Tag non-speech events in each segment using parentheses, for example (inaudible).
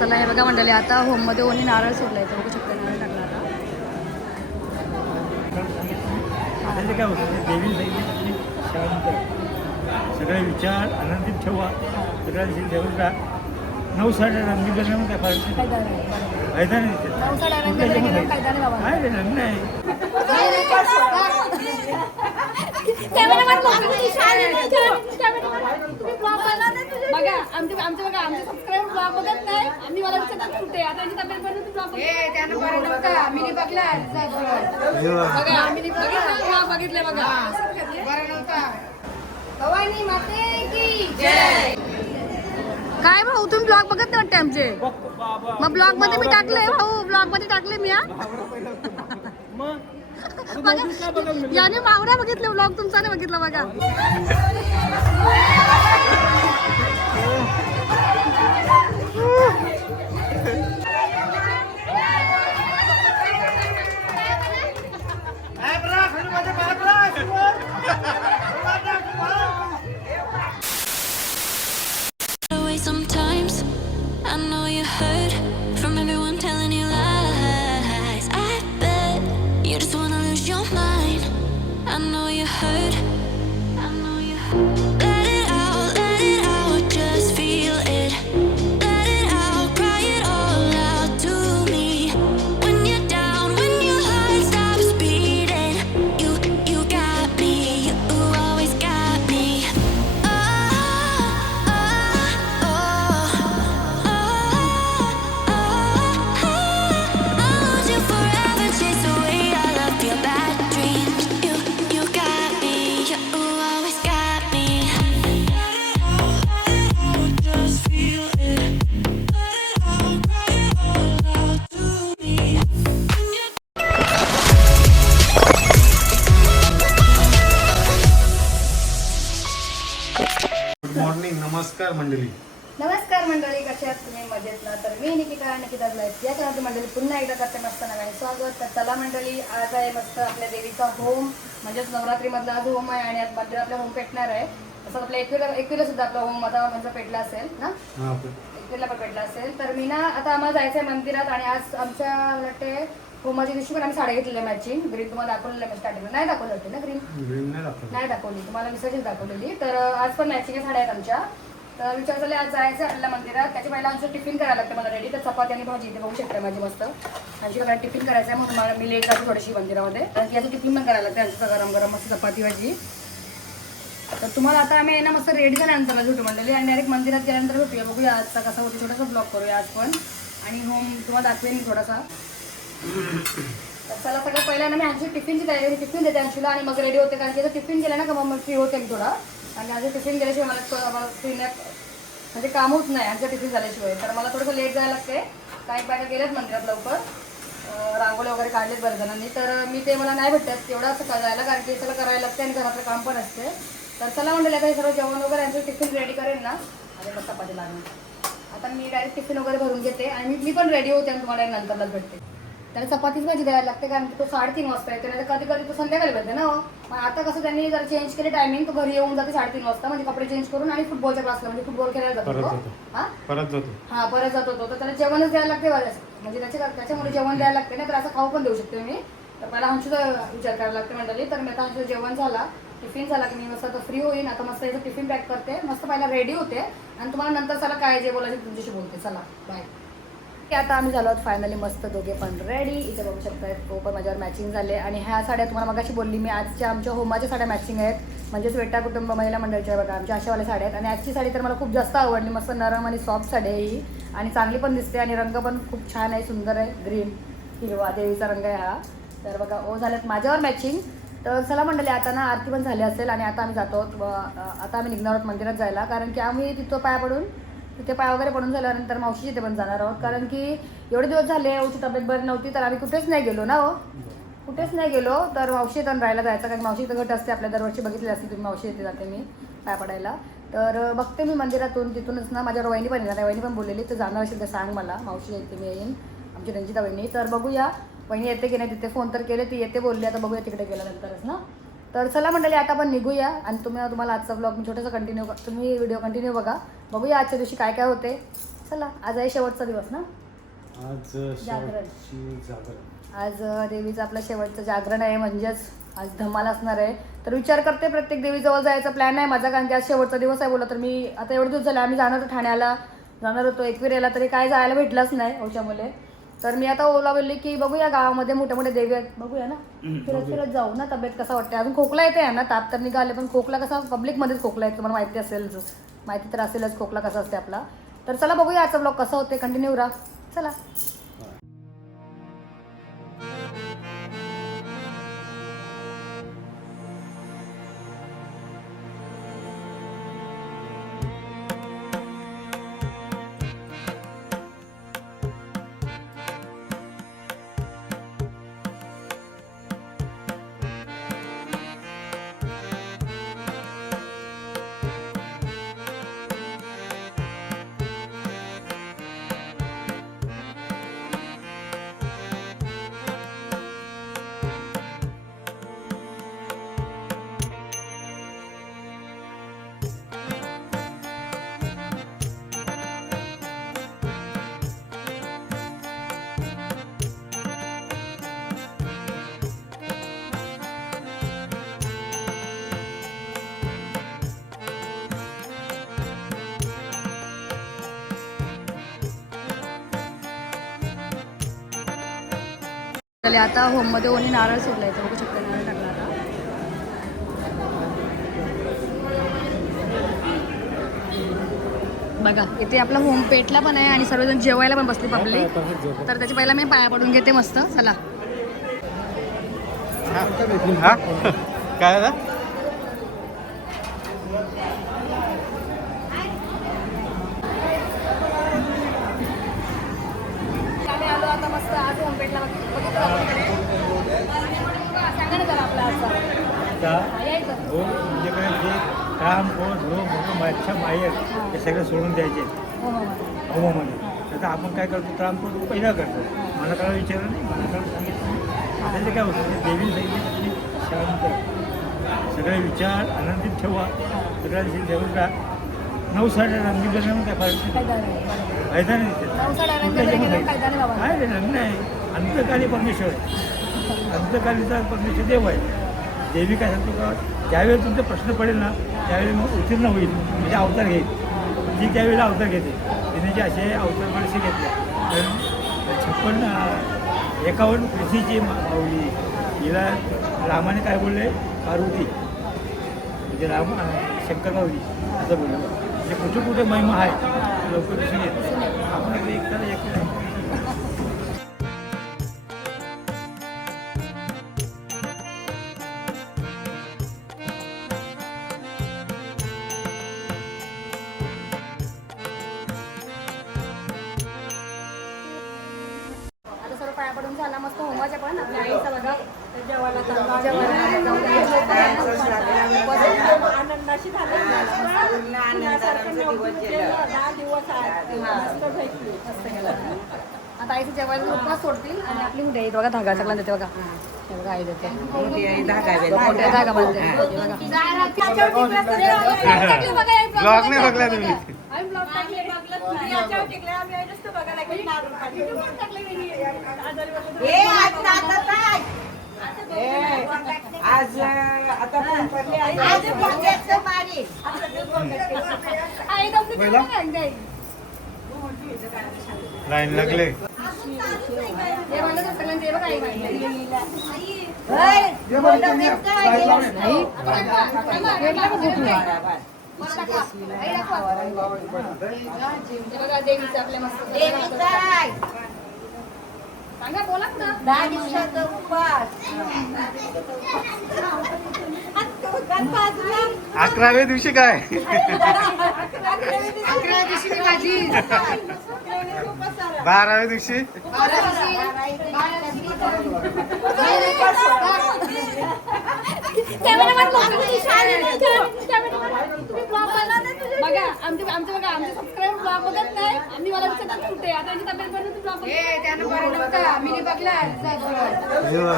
चला हे बघा मंडळी आता होममध्ये ओनी नारळ सोडलाय. तो बघू शकता नारळ टाकला आता. सगळे विचार आनंदित ठेवा. सगळ्या दिवशी ठेवून का नऊ साडे रंगी बनवून काय फायदा नाही. फायदा नाही, रंगी नाही काय रे, रंग नाही बघा आमचे आमचे बघा आमचे सबस्क्राईब ब्लॉग बघत नाही. आणि मला विचारतात कुठे आता यांची तब्येत बरी होती ब्लॉग बघा मिनी बघितलं. ब्लॉग बघितले बघा. भवानी माते की जय. काय भाऊ तुम्ही ब्लॉग बघत नाही वाटते आमचे? मग ब्लॉगमध्ये मी टाकले भाऊ ब्लॉगमध्ये टाकले मी हा? याने मावऱ्या बघितले ब्लॉग तुमचा नाही बघितला बघा. Oh. नवरात्रीमधला आज होम आहे आणि आज मंदिर आपल्या होम पेटणार आहे तसं आपल्या एकविला एकविला सुद्धा आपला होम आता म्हणजे पेटला असेल ना? हा एकविला पण पेटला असेल. तर मी ना आता आम्हाला जायचं आहे मंदिरात आणि आज आमच्या वाटते होमाच्या दिवशी पण आम्ही साड्या घेतलेल्या मॅचिंग ग्रीन तुम्हाला दाखवलेलं मी स्टार्टिंगला नाही दाखवलं होते ना ग्रीन नाही दाखवलं. तुम्हाला विसर्जन दाखवलेली. तर आज पण मॅचिंग साड्या आहेत आमच्या. तर विचार झाले आज जायचं आपल्याला मंदिरात. त्याच्या पहिला आमचं टिफिन करायला लागतं मला रेडी तर चपाती आणि भाजी इथे बघू शकता माझी मस्त. आमची मला टिफिन करायचं आहे म्हणून मला मी लेट जातो थोडीशी मंदिरामध्ये. तर याचं टिफिन पण करायला लागतं. आमचं गरम गरम मस्त चपाती भाजी. तर तुम्हाला आता आम्ही आहे ना मस्त रेडी झाल्यानंतर भेटू मंडळी. आणि डायरेक्ट मंदिरात गेल्यानंतर भेटूया बघूया आजचा कसा होतो. छोटासा ब्लॉग करूया आज पण. आणि होम तुम्हाला दाखवेन मी थोडासा. तर चला सगळं पहिल्यांदा मी आमची टिफिनची तयारी टिफिन देते अंशूला आणि मग रेडी होते कारण की टिफिन गेलं ना का मग फ्री होते थोडा. आणि माझं टिफिन गेल्याशिवाय मला क- मला फ्री म्हणजे काम होत नाही आमचं टिफिन झाल्याशिवाय. तर मला थोडंसं लेट जायला लागते. काही बायका गेल्यात मंदिरात लवकर. रांगोळी वगैरे काढलेत बरं जणांनी तर मी ते मला नाही भेटत. तेवढं असं जायला कारण की सगळं करायला लागते आणि घरातलं काम पण असते. तर चला म्हणलं काही सर्व जेवण वगैरे यांचं टिफिन रेडी करेन ना. अरे मग चपाती लागणार आता मी डायरेक्ट टिफिन वगैरे भरून घेते. आणि मी- मी पण रेडी होते आणि तुम्हाला नंतरलाच भेटते. त्याला चपातीच भाजी द्यायला लागते कारण की तो साडेतीन वाजता येतो नाही कधी कधी तो संध्याकाळी भेटते ना हो. मग आता कसं त्यांनी जर चेंज केले टायमिंग तो घरी येऊन जाते साडेतीन वाजता म्हणजे कपडे चेंज करून आणि फुटबॉलच्या क्लासला म्हणजे फुटबॉल खेळायला जातो परत तो. जातो. हा? परत जातो. हा परत जातो तो. तर त्याला जेवणच द्यायला लागते म्हणजे त्याच्या त्याच्यामुळे जेवण द्यायला लागते ना तर असं खाऊ पण देऊ शकते मी. तर मला हंशूचा विचार करायला लागते मंडळी. तर मी आता हंशूचं जेवण झाला टिफिन झाला की मी मस्त आता फ्री होईन. आता मस्त याचं टिफिन पॅक करते. मस्त पहिला रेडी होते. आणि तुम्हाला नंतर चला काय जे बोलायचं तुमच्याशी बोलते. चला बाय आता आम्ही झालो आहोत फायनली मस्त दोघे पण रेडी इथे बघू शकताय तो पण माझ्यावर मॅचिंग झाले. आणि ह्या साड्या तुम्हाला मगाशी बोलली मी आजच्या आमच्या होमाच्या साड्या मॅचिंग आहेत. म्हणजेच वेटा कुटुंब महिला मंडळच्या बघा आमच्या अशावाल्या साड्या आहेत. आणि आजची साडी तर मला खूप जास्त आवडली. मस्त नरम आणि सॉफ्ट साडी आहे ही. आणि चांगली पण दिसते आणि रंग पण खूप छान आहे सुंदर आहे. ग्रीन हिरवा देवीचा रंग आहे हा. तर बघा ओ झाल्यात माझ्यावर मॅचिंग तर चला मंडळी आता ना आरती पण झाली असेल आणि आता आम्ही जातो. आहोत, आता आम्ही निघणार आहोत मंदिरात जायला. कारण की आम्ही तिथं पाया पडून तिथे पाय वगैरे पडून झाल्यानंतर मावशी इथे पण जाणार आहोत. कारण की एवढे दिवस झाले ओची तब्येत बरी नव्हती तर आम्ही कुठेच नाही गेलो ना हो. कुठेच नाही गेलो तर मावशी इथं राहायला जायचं कारण मावशी इथं गट असते आपल्या दरवर्षी बघितली असते तुम्ही मावशी इथे जाते मी पाय पडायला. तर बघते मी मंदिरातून तिथूनच ना माझ्या वहिनी पण येणार वहिनी पण बोललेली तर जाणार असेल तर सांग मला मावशी येते मी येईन आमची रंजिता वहिनी. तर बघूया वहिनी येते की नाही तिथे फोन तर केले ती येते बोलली आता बघूया तिकडे गेल्यानंतरच ना. तर चला मंडळी आता आपण निघूया आणि तुम्ही तुम्हाला आजचा ब्लॉग मी छोटासा कंटिन्यू तुम्ही व्हिडिओ कंटिन्यू बघा. बघूया आजच्या दिवशी काय काय होते. चला आज आहे शेवटचा दिवस ना? आज जागरण. आज देवीचं आपलं शेवटचं जागरण आहे म्हणजेच आज धमाल असणार आहे. तर विचार करते प्रत्येक देवीजवळ जायचा प्लॅन आहे माझा कारण की आज शेवटचा दिवस आहे बोला तर मी आता एवढे दिवस झाले आम्ही जाणार होतो ठाण्याला. जाणार होतो एकविरेला तरी काय जायला भेटलंच नाही औच्यामुळे तर मी आता ओला बोलली की बघूया गावामध्ये मोठे मोठे देवी आहेत. बघूया ना. फिरत फिरत जाऊ ना तब्येत कसा वाटते अजून खोकला येते ना ताप तर निघाले पण खोकला कसा पब्लिकमध्येच खोकला आहे तुम्हाला माहिती असेल माहिती तर असेलच खोकला कसा असते आपला. तर चला बघूया आजचा ब्लॉग कसा होते कंटिन्यू राहा चला. आता होममध्ये ओनी नारळ सोडलाय बघू शकता नारळ टाकला आता? बघा इथे आपला होम पेटला पण आहे आणि सर्वजण जेवायला पण बसले पब्लिक तर त्याची पहिला मी पाया पडून घेते मस्त चला. हा? काय झालं आम्ही आलो आता मस्त आज होम पेटला बघितलं आपण इकडे. सांगा आता हा, यायचं हो तुमच्याकडे जे काम कोण झो मोठं माझ्या माहेर हे सगळं सोडून द्यायचे. हो हो हो. होमामध्ये तर आपण काय करतो ट्रान्सपोर्ट पहिला करतो. मला काय विचारलं नाही मला काय सांगितलं आता काय होतं ते देवी सांगितलं की शांत सगळे विचार आनंदित ठेवा. सगळ्या दिवशी का? नऊ साडे रंगी बनवून काय फायदा फायदा नाही. नवसाला रंग नाही. काय अंतकाली परमेश्वर आहे. अंतकालीचा परमेश्वर देव आहे. देवी काय सांगतो का ज्यावेळी तुमचा प्रश्न पडेल ना त्यावेळी मग उत्तीर्ण होईल म्हणजे अवतार घेईल. जी त्यावेळेला अवतार घेते तिने जे असे अवतार माणसे घेतले. कारण छप्पन एकावन्न पृथ्वीची माऊली हिला रामाने काय बोलले? पार्वती म्हणजे राम शंकर माऊली असं बोललं. म्हणजे कुठे कुठे महिमा आहे लवकर दिसून येते झाला पण आपल्या आईचा बघा जेवायला आनंदाशी दहा दिवस आता आईचं जेवायला उपवास सोडतील आणि आपली उद्या बघा धागा सगळा देते बघा बघा आई देते धागा बांधते ब्लॉग नाही बघला तुम्ही आज आता. लाईन लागले. हे सगळ्यांचे सांगा बोला दहा दिवसाचा अकराव्या दिवशी काय अकरा दिवशी? माझी बाराव्या दिवशी. बघा आमचे आमचे बघा आमचे सबस्क्राईब ब्लॉग बघत नाही. आम्ही मला विचारतात कुठे आता यांची तब्येत बरी नव्हती ब्लॉग त्यानं बरं नव्हतं. मी बघला.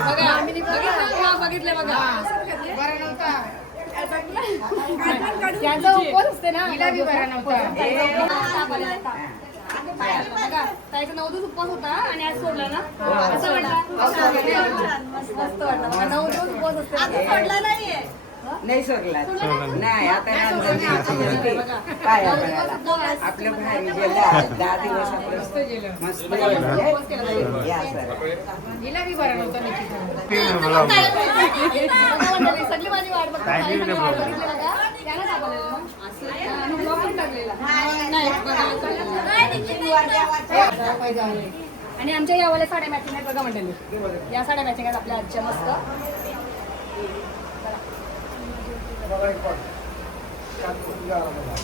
बघा. आम्ही बघितलं ब्लॉग बघितले बघा. बरं नव्हता. त्याचा उपवास असते ना. बरं नव्हता. बघा ताईचा नऊ दिवस उपवास होता आणि आज सोडला ना कसं वाटलं मस्त वाटलं नऊ दिवस उपवास असते सोडला नाहीये नाही सोडला नाही आता काय आपल्याला आपलं गेलं दहा दिवस आपलं मस्त सगळी माझी वाट बघतात. ना. आणि vlog पण टाकलेला. नाही, बघा. आणि आमच्या यावाल्या साड्या मॅचिंग आहेत बघा मंडळी. या साड्या मॅचिंग आहेत आपल्या आजच्या मस्त.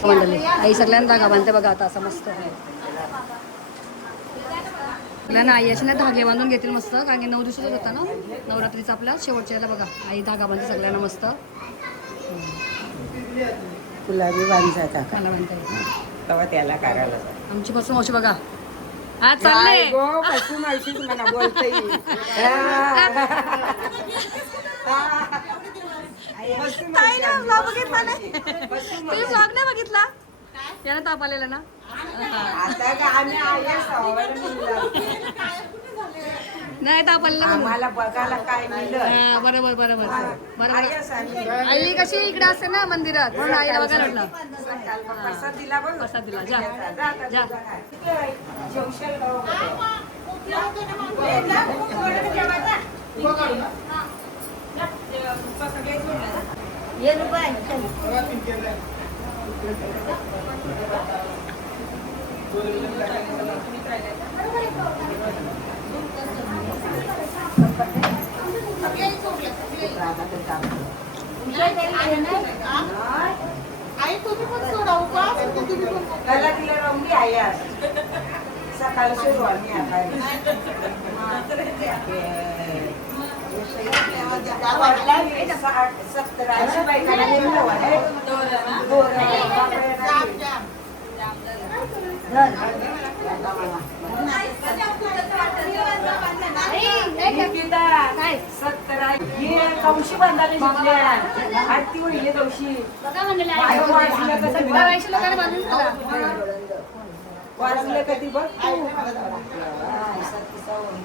मंडळी आई सगळ्यांना धागा बांधते बघा आता असं मस्त आपल्याला आई अशी ना धागे बांधून घेतील मस्त कारण की नऊ दिवसाचा होता ना? नवरात्रीचा आपला शेवटच्या बघा. आई धागा बांधते सगळ्यांना मस्त. गुलाबी मला येईल. तेव्हा त्याला करायला आमची पासून मावशी बघा. हा चालले. गो पशु मावशीच मला बोलता येईल तुम्ही vlog नाही बघितला? यानं ताप आलेला ना? आता का आम्ही. नाही ताप आलेला म्हणून. आम्हाला बघायला काय मिळलं. हा, बरोबर बरोबर. बरोबर. आम्ही आई कशी इकडे असते ना मंदिरात? म्हणून आईला बघायला म्हटलं. प्रसाद दिला बघ. प्रसाद दिला. जा. जा जा जेवशाल का? हो? त्याला तिला रंगी आहे आज. सकाळी सुरू आम्ही आता साठ सत्तर ऐंशी बायकांना नेमलं वाटतं. दोन ऐंशी. हे कौशी बांधायला शिकल्या. आज ती वहिली कौशी. वाचलं कधी बघ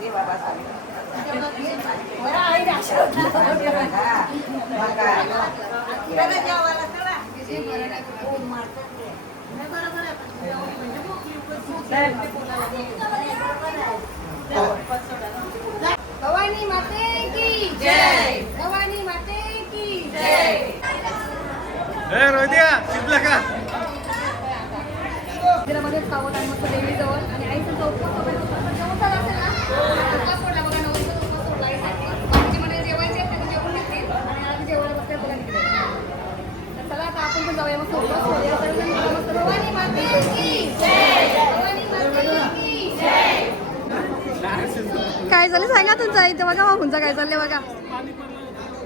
बाबा सांगितलं. बरं, आईने आशीर्वाद दिला. हा, मग काय? भवानी माते की जय भवानी माते की जय ए, रोहित्या, शिजलं का मंदिरामध्ये सावध आहे मस्त देवीजवळ आणि आईचं चौकात वगैरे उपवास जेवण झालं असेल ना उपवास सोडला बघा नवरीचा उपवास सोडला आईसाठी बाकीचे म्हणजे जेवायचे आहेत त्यांनी जेवून घेतील आणि आज जेवायला बसते बघा तिकडे तर चला आता आपण पण जाऊया मस्त उपवास सोडूया सर्वजण मिळून मस्त भवानी माते की जय भवानी माते की जय काय झालं सांगा तुमचा इथं. बघा बाबूंचा काय चाललंय बघा.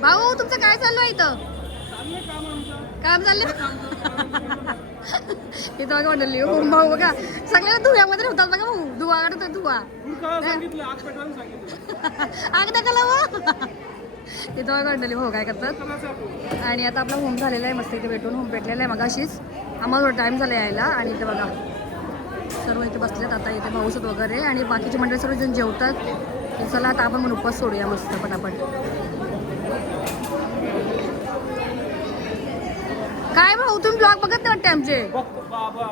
भाऊ तुमचं काय चालू आहे इथं? काम चाललंय (laughs) इथं बघा म्हणली हो, भाऊ बघा. सगळ्यांना धुव्यामध्ये होतात बघा भाऊ. धुवा काढतोय धुवा. आग नका इथं बघा म्हणली भाऊ हो, काय करतात? आणि आता आपला होम झालेला आहे मस्त इथे भेटून होम भेटलेला आहे मगाशीच. आम्हाला थोडा टाईम झाला यायला. आणि इथे बघा सर्व इथे बसलेत. आता इथे भाऊसत वगैरे. आणि बाकीचे मंडळी सर्वजण जेवतात. तर चला आता आपण म्हणून उपवास सोडूया मस्त पटापट. काय भाऊ तुम्ही ब्लॉग बघत नाही वाटते आमचे?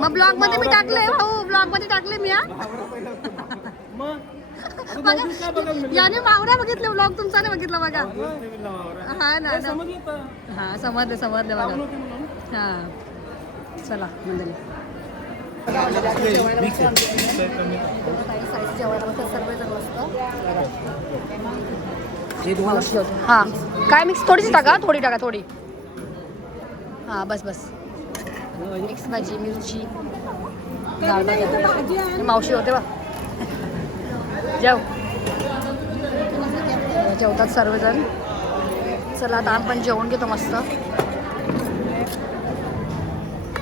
मग ब्लॉगमध्ये मी टाकले भाऊ ब्लॉगमध्ये टाकले मी याने मावरा बघितले ब्लॉग तुमचा नाही बघितला बघा. हा ना हा समजलं समजलं बघा. हा. चला म्हणजे हां. काय मिक्स थोडीच टाका थोडी टाका थोडी. हां बस बस. मिक्स भाजी मिरची. भाजी मावशी होते बा जेव जेवतात सर्वजण. चला आता आपण जेवण घेतो मस्त.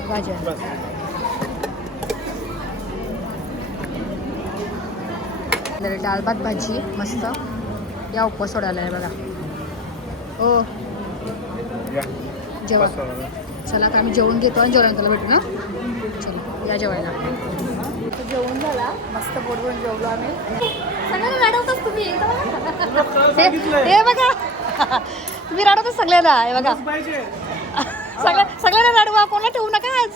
भाजी आपल्याला डाळ भात भाजी मस्त. या उपवास सोडायला आहे बघा. हो जेवण चला आता आम्ही जेवण घेतो आणि जेवणानंतर भेटू ना? चला या जेवायला. जेवण झाला. मस्त भरून जेवलो आम्ही. सगळ्यांना रडवतोच तुम्ही. हे- बघा. तुम्ही रडवतच सगळ्यांना हे बघा. पाहिजे. सगळ्या सगळ्यांना रडवा कोणाला ठेवू नका आज.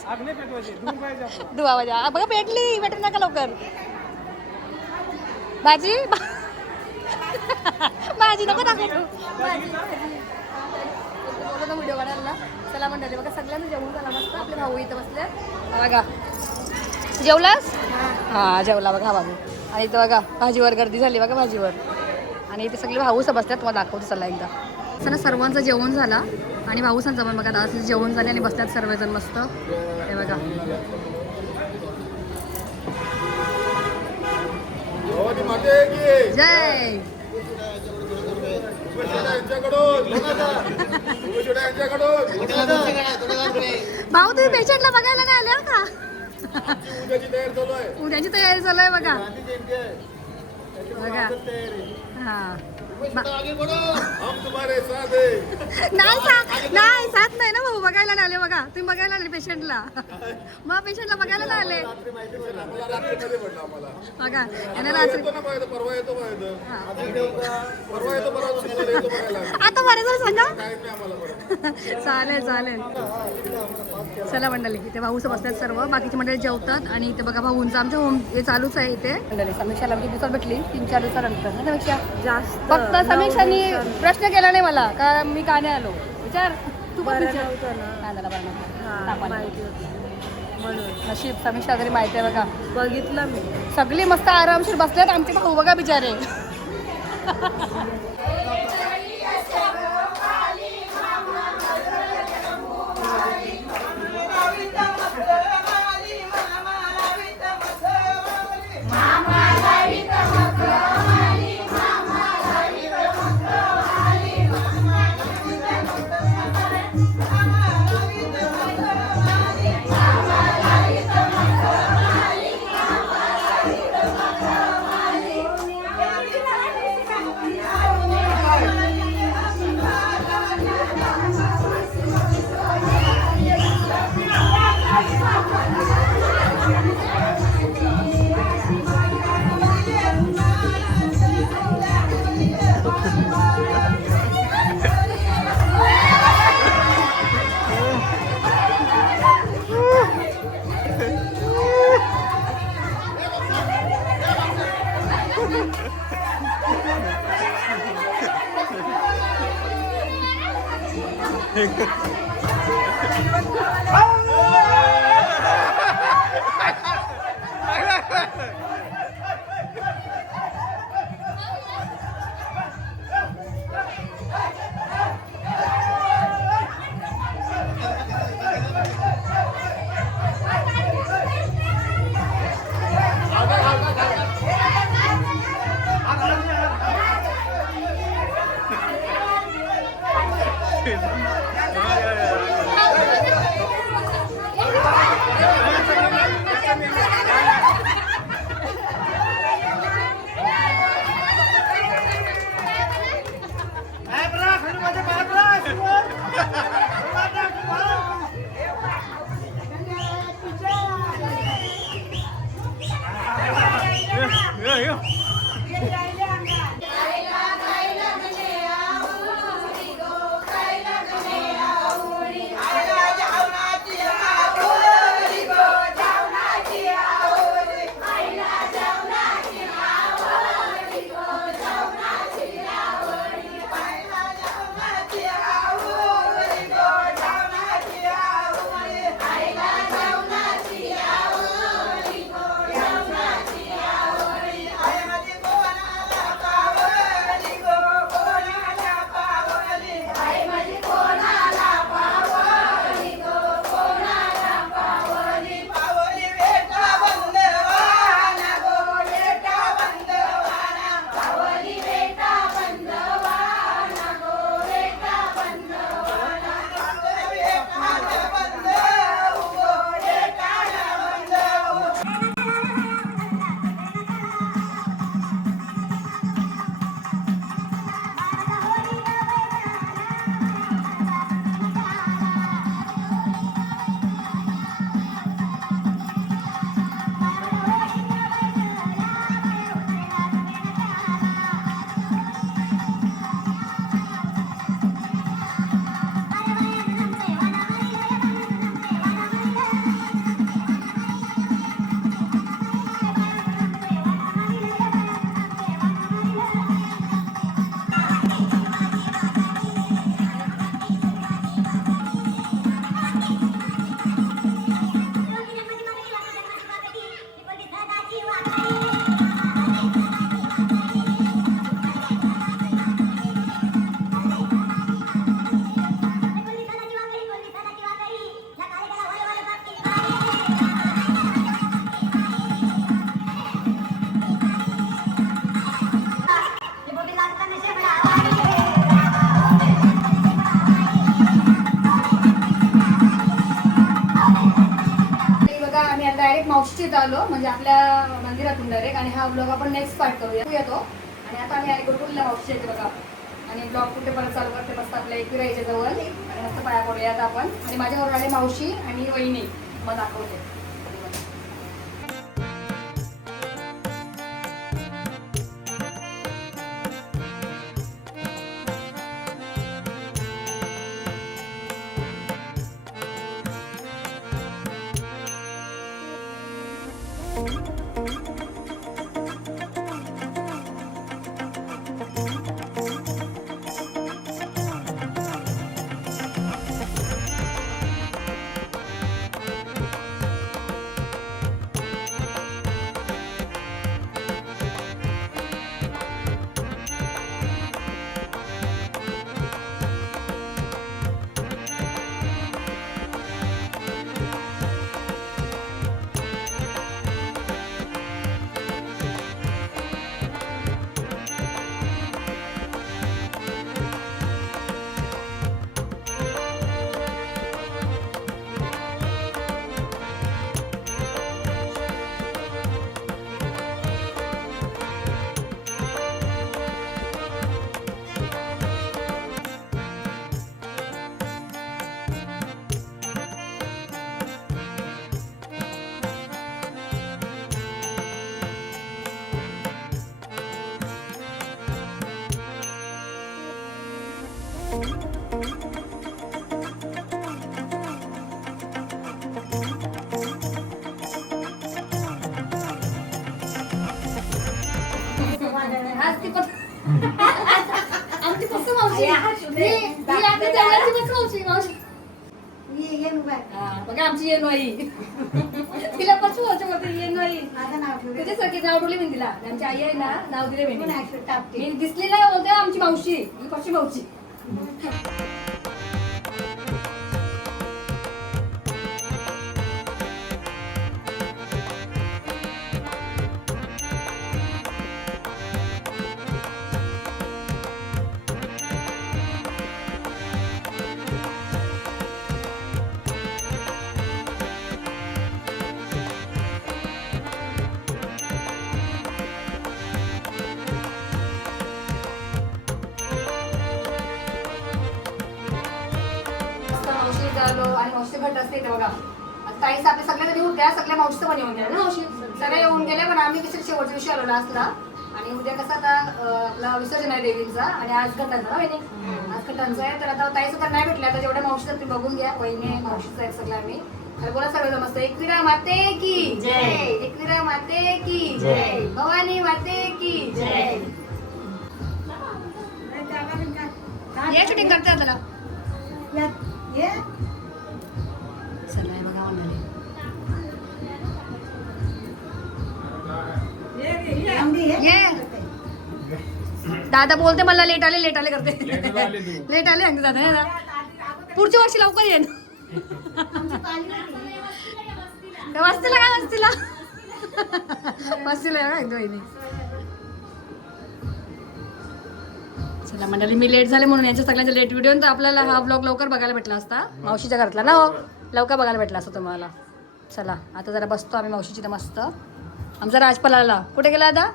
दुवा बघा पेटली पेटू नका लवकर. भाजी? भाजी नको टाकू. भाजी. व्हिडिओ काढायला चला मंडळी बघा सगळ्यांना जेवण झाला मस्त. आपले भाऊ इथं बसले. बघा. जेवलास? हा. जेवला बघा बाबू आणि इथं बघा भाजीवर गर्दी झाली बघा भाजीवर. आणि इथे सगळे भाऊस बसतात तुम्हाला दाखवतो चला एकदा. चला सर्वांचं जेवण झाला. आणि भाऊसांचं पण बघा दादाचं जेवण झाले आणि बसतात सर्वजण मस्त. हे बघा. जय. भाऊ तुम्ही पेशंटला बघायला नाही आले हो का? उद्याची तयारी चालू आहे. बघा. बघा. हा. नाही साथ नाही साथ नाही ना भाऊ बघायला नाही आले बघा. तुम्ही बघायला आले पेशंटला. (laughs) मग पेशंटला बघायला नाही आले. बघा यांना रात्री. आता बरे जर सांगा. (laughs) चालेल चालेल. चला मंडळी इथे भाऊस बसतात सर्व. बाकीची मंडळी जेवतात आणि इथे बघा भाऊंचं आमच्या होम हे चालूच आहे इथे. मंडळी समीक्षाला किती दिवसात भेटली. तीन चार दिवसानंतर. समीक्षा. जास्त फक्त समीक्षानी प्रश्न केला नाही मला का मी का नाही आलो? विचार. तू पण विचार. नाही झाला बरं नव्हतं. ताप आला. म्हणून. नशीब समीक्षा तरी माहिती आहे बघा. बघितलं मी. सगळी मस्त आरामशीर बसल्यात आमचे भाऊ बघा बिचारे. (laughs) 哎呀 आलो म्हणजे आपल्या मंदिरातून डायरेक्ट आणि हा ब्लॉग आपण नेक्स्ट पार्ट करूया. येतो आणि आता आम्ही आणि गुरुकुलला येते बघा. आणि ब्लॉग कुठे परत चालू करते मस्त आपल्या एकविराईच्या जवळ. आणि मस्त पाया पडूयात आपण. आणि माझ्याबरोबर आले मावशी आणि वहिनी. मग दाखवते. बघा आमची येणू आई तिला पशु होतं येणू आई त्याच्यासारखी नाव ठेवली. मी तिला. आमची आई आहे ना नाव दिले मी. दिसली नाही बोलते आमची मावशी. ही कशी मावशी. आलो आणि मावशी घट असते इथे बघा. ताईस आपल्या सगळ्या जरी होत्या सगळ्या मावशीचं पण येऊन गेल्या ना मावशी? सगळ्या येऊन गेल्या पण आम्ही कसे शेवटच्या दिवशी आलो लास्टला आणि उद्या कसं आता आपला विसर्जन आहे देवींचा आणि आज घटांचा आज घटांचा आहे तर आता ताईचं तर नाही भेटलं. आता जेवढ्या मावशी आहेत ते बघून घ्या. वहिनी आहे, मावशीचं आहे सगळं आम्ही. तर बोला सगळं मस्त. एकविरा माते की जय. एकविरा माते की जय. भवानी माते की जय. ये शूटिंग करते आता दादा बोलते मला लेट आले लेट आले करते. लेट आले सांगते दादा ना? पुढच्या वर्षी लवकर येईन वस्तीला काय वस्तीला? वस्तीला या एकदा वहिनी चला मंडळी मी लेट झाले म्हणून यांच्या सगळ्यांच्या लेट व्हिडिओ तर आपल्याला हा ब्लॉग लवकर बघायला भेटला असता. मावशीच्या घरातला ना हो? लवकर बघायला भेटला असता तुम्हाला. चला आता जरा बसतो आम्ही मावशीची तर मस्त. आमचा राजपालाला. कुठे गेला आता?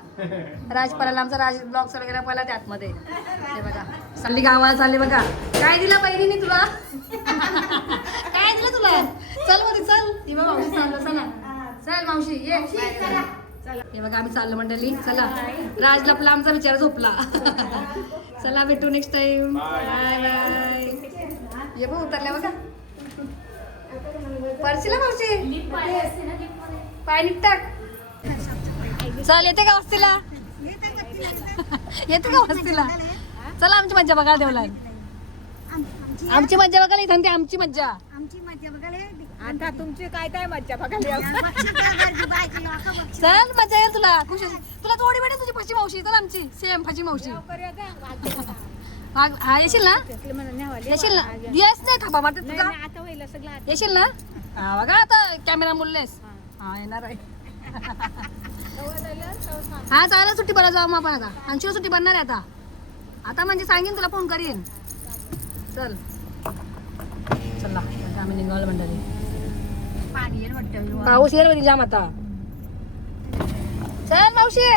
राजपालाला. आमचा राज ब्लॉग सगळं गेला पहिला त्या आतमध्ये हे बघा. चालली गावाला चालली बघा. काय दिलं बहिणीने तुला? काय दिलं तुला? चलमध्ये चल. ही बघ मावशी चाललं चला. चल मावशी ये. हे बघा आम्ही चाललो मंडळी. चला. राजला आपला आमचा विचार झोपला. चला भेटू नेक्स्ट टाइम बाय बाय ये बघ उतरल्या बघा. परशीला मावशी? पाय निघतात चल येते का वस्तीला? येते का वस्तीला? चला आमची मज्जा बघा देवला आमची मज्जा बघायला इथं ती आमची मज्जा. आता तुमची काय काय मज्जा बघायला चल मजा येईल तुला. खुश. तुला थोडी भेटेल तुझी फशी मावशी. चल आमची. सेम फशी मावशी. हा येशील ना? येशील ना? येस नाही खापा मारते तुझा. आता होईल सगळं येशील ना? हा बघा आता कॅमेरा मुललेस. हा येणार आहे. हा चालेल सुट्टी बरं जाऊ मग आपण आता. अंशूला सुट्टी बनणार आहे आता. आता म्हणजे सांगेन तुला फोन करीन. चल. चला आम्ही निघालो मंडळी. पाऊस येईल जाम आता. चल मावशी.